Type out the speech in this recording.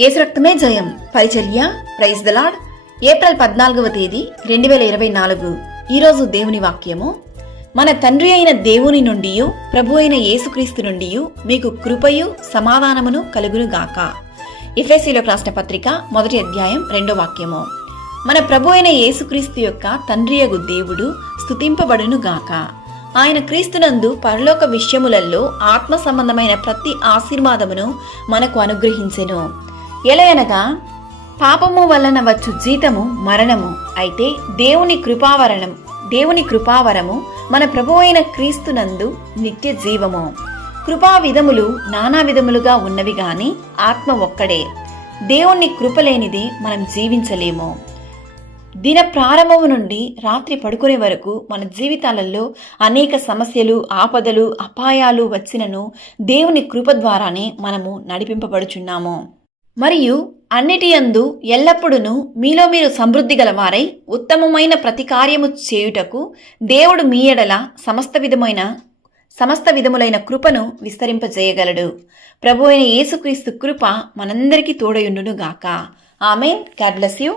యేసు రక్తమే జయం. పరిచర్య. Praise the lord. ఏప్రిల్ 14వ తేదీ 2024. ఈరోజు దేవుని వాక్యము. మన తండ్రి అయిన దేవుని నుండి ప్రభు అయిన యేసుక్రీస్తు నుండి మీకు కృపయు సమాధానమును కలుగును గాక. ఎఫెసీయులకు రాసిన పత్రిక 1వ అధ్యాయం 2వ వాక్యము. మన ప్రభు అయిన యేసుక్రీస్తు యొక్క తండ్రియగు దేవుడు స్తుతింపబడును గాక. ఆయన క్రీస్తునందు పరలోక విషయములలో ఆత్మ సంబంధమైన ప్రతి ఆశీర్వాదమును మనకు అనుగ్రహించెను. ఎలయనగా పాపము వలన వచ్చు జీతము మరణము, అయితే దేవుని కృపావరము మన ప్రభు అయిన క్రీస్తునందు నిత్య జీవము. కృపా విధములు నానా విధములుగా ఉన్నవి గాని ఆత్మ ఒక్కడే. దేవుని కృపలేనిదే మనం జీవించలేము. దిన ప్రారంభము నుండి రాత్రి పడుకునే వరకు మన జీవితాలలో అనేక సమస్యలు, ఆపదలు, అపాయాలు వచ్చినను దేవుని కృప ద్వారానే మనము నడిపింపబడుచున్నాము. మరియు అన్నిటి యందు ఎల్లప్పుడూ మీలో మీరు సమృద్ధి గలవారై ఉత్తమమైన ప్రతి కార్యము చేయుటకు దేవుడు మీ ఎడల సమస్త విధములైన కృపను విస్తరింపజేయగలడు. ప్రభు అయిన యేసుక్రీస్తు కృప మనందరికీ తోడయుండును గాక. ఆమేన్. God bless you.